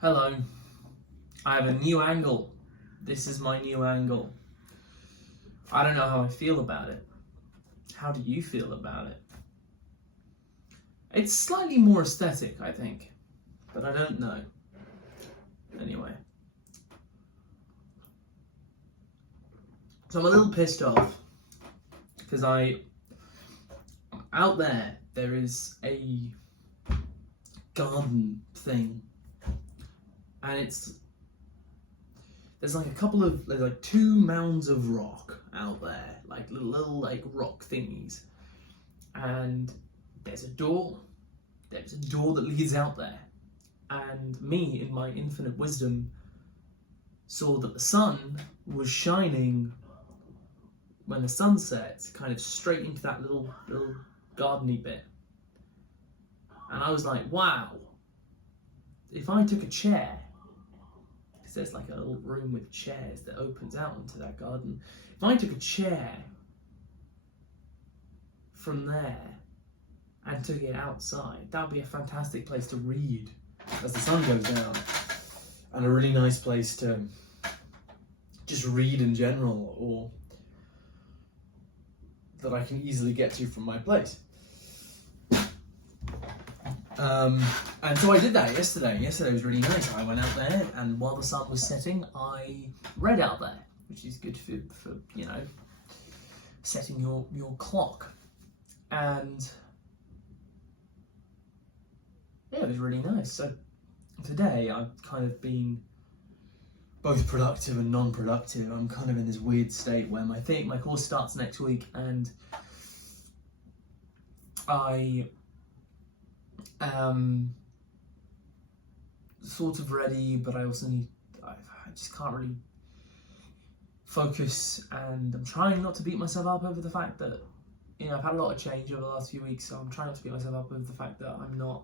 Hello, I have a new angle. This is my new angle. I don't know how I feel about it. How do you feel about it? It's slightly more aesthetic, I think, but I don't know. Anyway. So I'm a little pissed off because out there is a garden thing, and there's like two mounds of rock out there, like little like rock thingies, and there's a door that leads out there, and me in my infinite wisdom saw that the sun was shining when the sun sets kind of straight into that little gardeny bit, and I was like, wow, if I took a chair, because there's like a little room with chairs that opens out into that garden, if I took a chair from there and took it outside, that would be a fantastic place to read as the sun goes down, and a really nice place to just read in general, or that I can easily get to from my place. And so I did that yesterday. Yesterday was really nice. I went out there, and while the sun was setting, I read out there, which is good for setting your clock. And yeah, it was really nice. So today I've kind of been both productive and non-productive. I'm kind of in this weird state where my course starts next week, and I am sort of ready, but I just can't really focus, and I'm trying not to beat myself up over the fact that, I've had a lot of change over the last few weeks, so I'm trying not to beat myself up over the fact that I'm not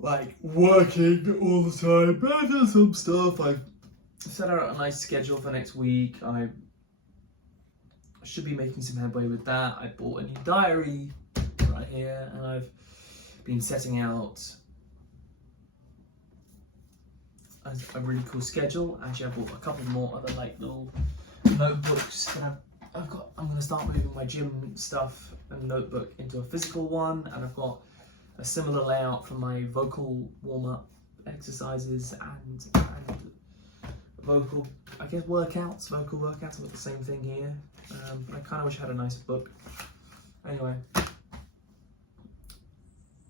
like working all the time, but I've done some stuff. I've set out a nice schedule for next week. I should be making some headway with that. I bought a new diary right here, and I've been setting out a really cool schedule. Actually, I bought a couple more other like little notebooks that I've got. I'm going to start moving my gym stuff and notebook into a physical one, and I've got a similar layout for my vocal warm-up exercises and vocal workouts. I've got the same thing here. But I kind of wish I had a nicer book. Anyway,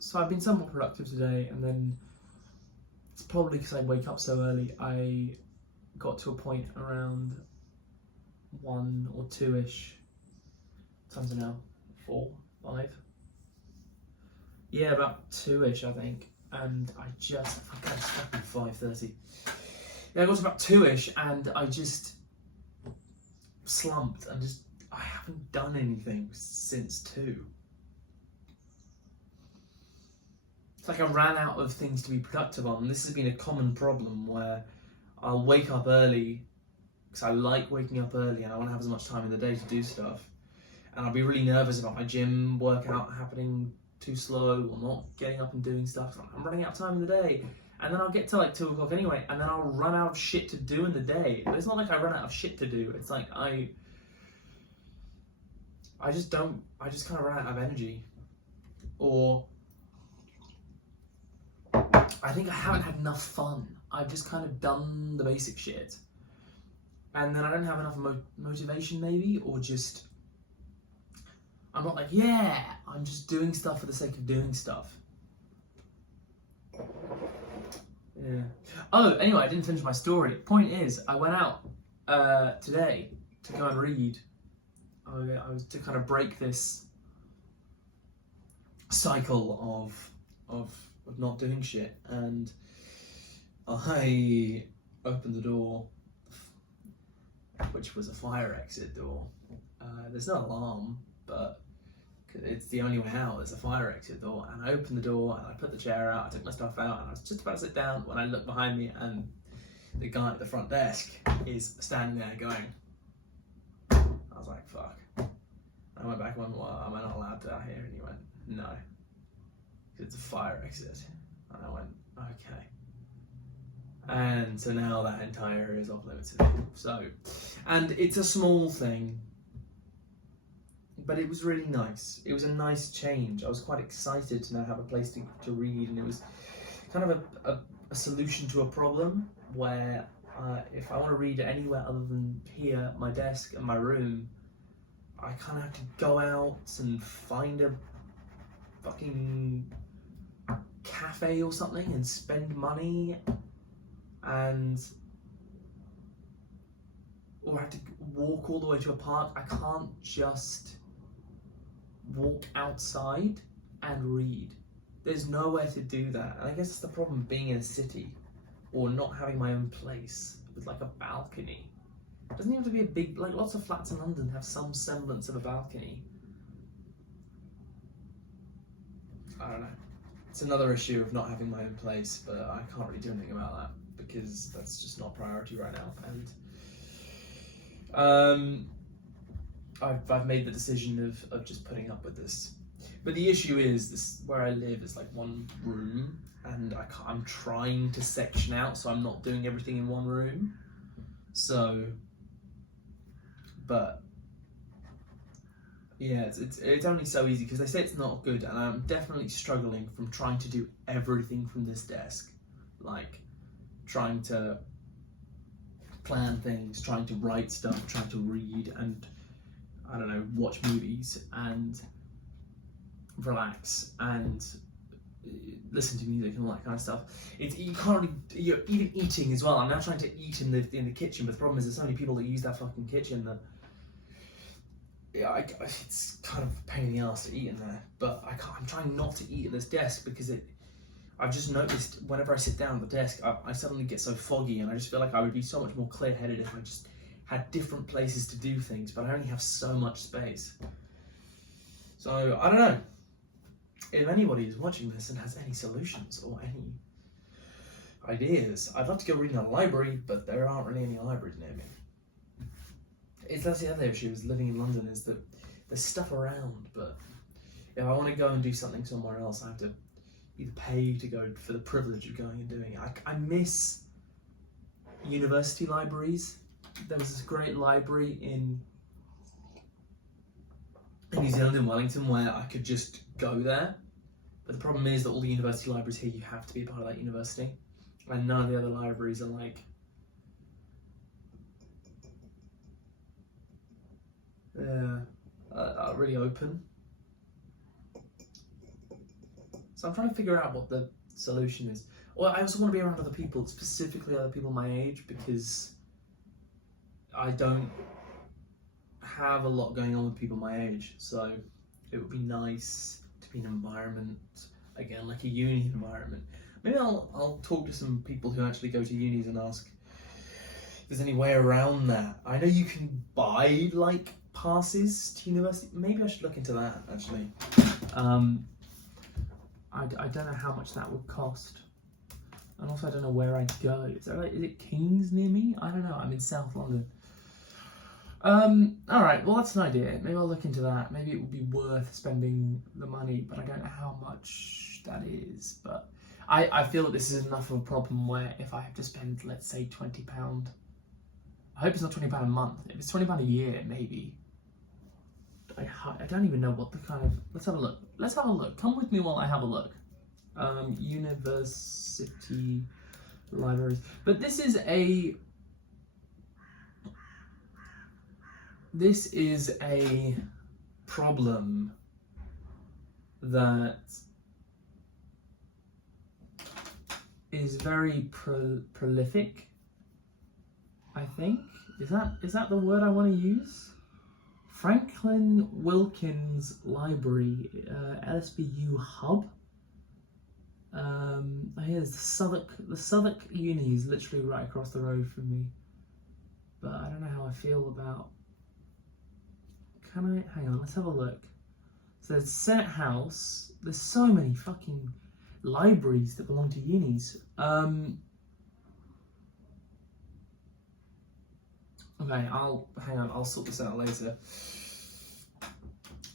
so I've been somewhat productive today, and then it's probably because I wake up so early. I got to a point around 1 or 2ish. Times are now 4, 5. Yeah, about 2ish, I think. And I just, I was fucking 5:30. Yeah, I got to about 2ish, and I just slumped, and I haven't done anything since 2. It's like I ran out of things to be productive on, and this has been a common problem where I'll wake up early, because I like waking up early and I want to have as much time in the day to do stuff, and I'll be really nervous about my gym workout happening too slow or not getting up and doing stuff. I'm running out of time in the day, and then I'll get to like 2 o'clock anyway, and then I'll run out of shit to do in the day. But it's not like I run out of shit to do, it's like I just kind of run out of energy, or I think I haven't had enough fun. I've just kind of done the basic shit, and then I don't have enough motivation maybe, or just I'm not like, yeah, I'm just doing stuff for the sake of doing stuff. Yeah. Oh, anyway, I didn't finish my story. Point is, I went out today to go and read. I was to kind of break this cycle of not doing shit, and I opened the door, which was a fire exit door. There's no alarm, but it's the only way out. There's a fire exit door, and I opened the door and I put the chair out. I took my stuff out, and I was just about to sit down when I looked behind me, and the guy at the front desk is standing there going. I was like, fuck. I went back and went, well, am I not allowed to out here? And he went, no, it's a fire exit. And I went, Okay. And so now that entire area is off limits. So, and it's a small thing, but it was really nice. It was a nice change. I was quite excited to now have a place to read, and it was kind of a solution to a problem where if I want to read anywhere other than here, my desk and my room, I kind of have to go out and find a fucking cafe or something and spend money, and or have to walk all the way to a park. I can't just walk outside and read. There's nowhere to do that, and I guess it's the problem being in a city or not having my own place with like a balcony. It doesn't even have to be a big, like lots of flats in London have some semblance of a balcony. I don't know. It's another issue of not having my own place, but I can't really do anything about that because that's just not a priority right now. And I've made the decision of just putting up with this. But the issue is this: where I live is like one room, and I'm trying to section out, so I'm not doing everything in one room. So, but yeah, it's only so easy because they say it's not good, and I'm definitely struggling from trying to do everything from this desk, like trying to plan things, trying to write stuff, trying to read, and I don't know, watch movies and relax and listen to music and all that kind of stuff. You can't really, you're even eating as well. I'm now trying to eat in the kitchen, but the problem is there's so many people that use that fucking kitchen that it's kind of a pain in the ass to eat in there. But I'm trying not to eat at this desk because I've just noticed whenever I sit down at the desk, I suddenly get so foggy, and I just feel like I would be so much more clear-headed if I just had different places to do things, but I only have so much space. So, I don't know. If anybody is watching this and has any solutions or any ideas, I'd love to go read in a library, but there aren't really any libraries near me. That's the other issue is living in London, is that there's stuff around, but if I want to go and do something somewhere else, I have to either pay to go for the privilege of going and doing it. I miss university libraries. There was this great library in New Zealand, in Wellington, where I could just go there. But the problem is that all the university libraries here, you have to be a part of that university. And none of the other libraries are like, are really open. So I'm trying to figure out what the solution is. Well, I also want to be around other people, specifically other people my age, because I don't have a lot going on with people my age. So it would be nice to be in an environment, again, like a uni environment. Maybe I'll talk to some people who actually go to unis and ask if there's any way around that. I know you can buy like passes to university. Maybe I should look into that actually. I don't know how much that would cost, and also I don't know where I'd go. Is it Kings near me? I don't know. I'm in South London. All right. Well, that's an idea. Maybe I'll look into that. Maybe it would be worth spending the money, but I don't know how much that is. But I feel that this is enough of a problem where if I have to spend, let's say, £20, I hope it's not £20 a month. If it's £20 a year, maybe. I don't even know what the kind of. Let's have a look. Let's have a look. Come with me while I have a look. University libraries. But this is a problem that is very prolific, I think. Is that the word I want to use? Franklin Wilkins Library, LSBU Hub. Here's the Southwark Uni is literally right across the road from me. But I don't know how I feel about. Hang on, let's have a look. So there's Senate House. There's so many fucking libraries that belong to unis. Okay, I'll sort this out later.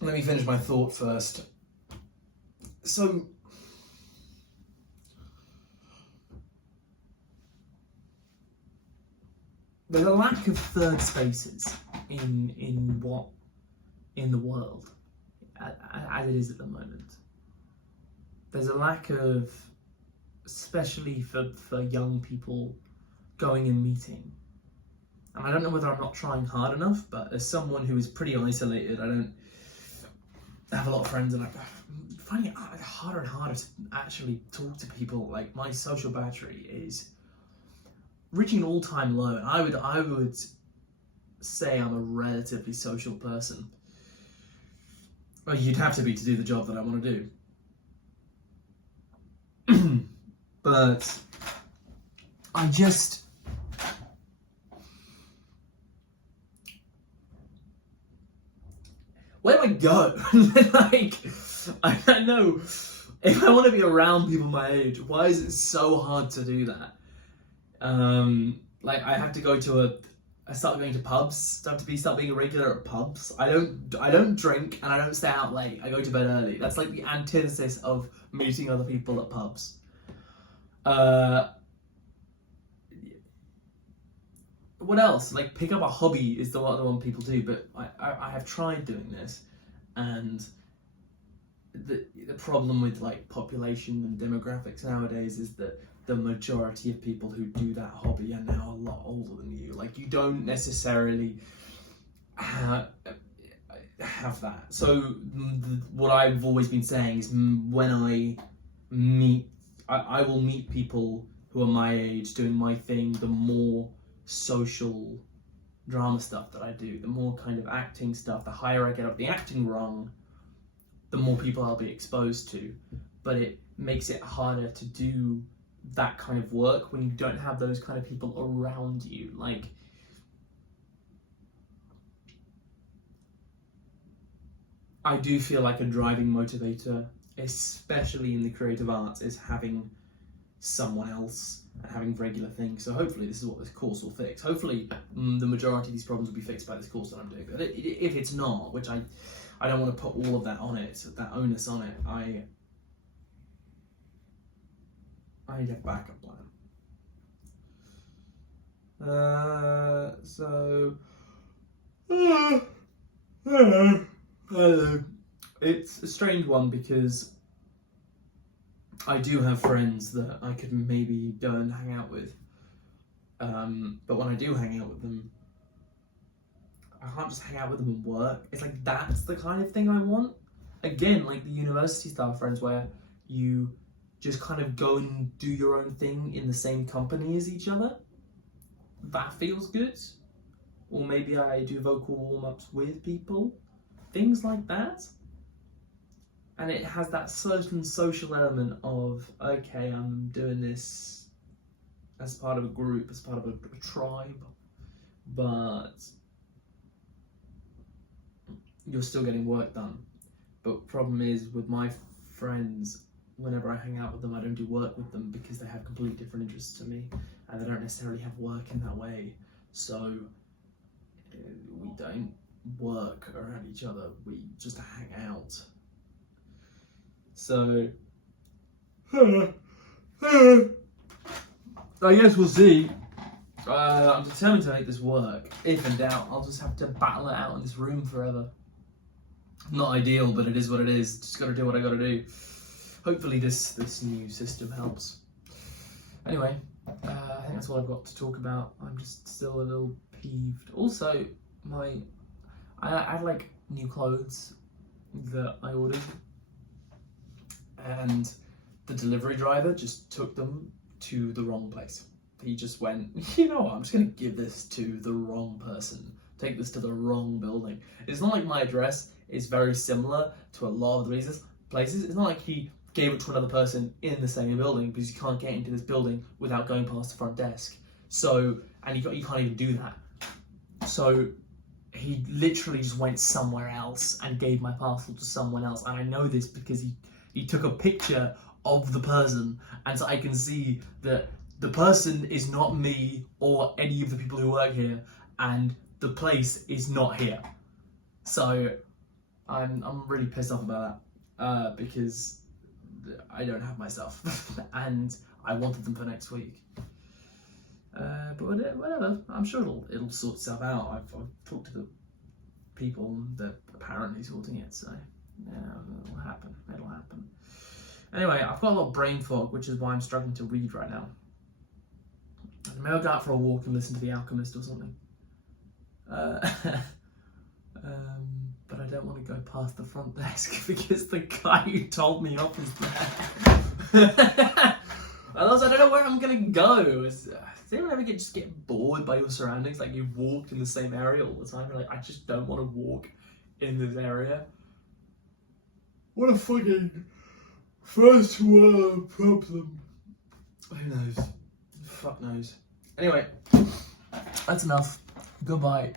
Let me finish my thought first. So, there's a lack of third spaces in the world as it is at the moment. There's a lack of, especially for young people, going and meeting. And I don't know whether I'm not trying hard enough, but as someone who is pretty isolated, I don't have a lot of friends, and I'm finding it harder and harder to actually talk to people. Like, my social battery is reaching an all-time low, and I would say I'm a relatively social person. Well, you'd have to be to do the job that I want to do. But I just... where do I go? Like, I know, if I want to be around people my age, why is it so hard to do that? Like, I have to go to I start going to pubs, start being a regular at pubs. I don't drink, and I don't stay out late. I go to bed early. That's like the antithesis of meeting other people at pubs. What else? Like, pick up a hobby is the one people do, but I have tried doing this, and the problem with like population and demographics nowadays is that the majority of people who do that hobby are now a lot older than you. Like, you don't necessarily have that. So what I've always been saying is, when I will meet people who are my age doing my thing, the more social drama stuff that I do, the more kind of acting stuff, the higher I get up the acting rung, the more people I'll be exposed to. But it makes it harder to do that kind of work when you don't have those kind of people around you. Like, I do feel like a driving motivator, especially in the creative arts, is having someone else and having regular things. So hopefully this is what this course will fix. Hopefully the majority of these problems will be fixed by this course that I'm doing. But if it's not, which I don't want to put all of that on it, that onus on it, I need a backup plan. It's a strange one, because I do have friends that I could maybe go and hang out with, but when I do hang out with them, I can't just hang out with them and work. It's like, that's the kind of thing I want. Again, like the university style friends where you just kind of go and do your own thing in the same company as each other. That feels good. Or maybe I do vocal warm-ups with people. Things like that. And it has that certain social element of, okay, I'm doing this as part of a group, as part of a tribe, but you're still getting work done. But problem is, with my friends, whenever I hang out with them, I don't do work with them because they have completely different interests to me, and they don't necessarily have work in that way. So we don't work around each other, we just hang out. So I guess we'll see. I'm determined to make this work. If in doubt, I'll just have to battle it out in this room forever. Not ideal, but it is what it is. Just gotta do what I gotta do. Hopefully this new system helps. Anyway, I think that's all I've got to talk about. I'm just still a little peeved. Also, I have like new clothes that I ordered, and the delivery driver just took them to the wrong place. He just went, you know what, I'm just gonna give this to the wrong person. Take this to the wrong building. It's not like my address is very similar to a lot of the places. It's not like he gave it to another person in the same building, because you can't get into this building without going past the front desk. So, and you can't even do that. So he literally just went somewhere else and gave my parcel to someone else. And I know this because he took a picture of the person, and so I can see that the person is not me or any of the people who work here, and the place is not here. So I'm really pissed off about that, because I don't have my stuff and I wanted them for next week. But whatever, I'm sure it'll sort itself out. I've talked to the people that apparently sorting it, so yeah, it'll happen. Anyway, I've got a lot of brain fog, which is why I'm struggling to read right now. Maybe I'll go out for a walk and listen to The Alchemist or something. But I don't want to go past the front desk because the guy who told me off is there. And also, I don't know where I'm gonna go. Does anyone ever just get bored by your surroundings? Like you've walked in the same area all the time. You're like, I just don't want to walk in this area. What a fucking first world problem. Who knows? Fuck knows. Anyway, that's enough. Goodbye.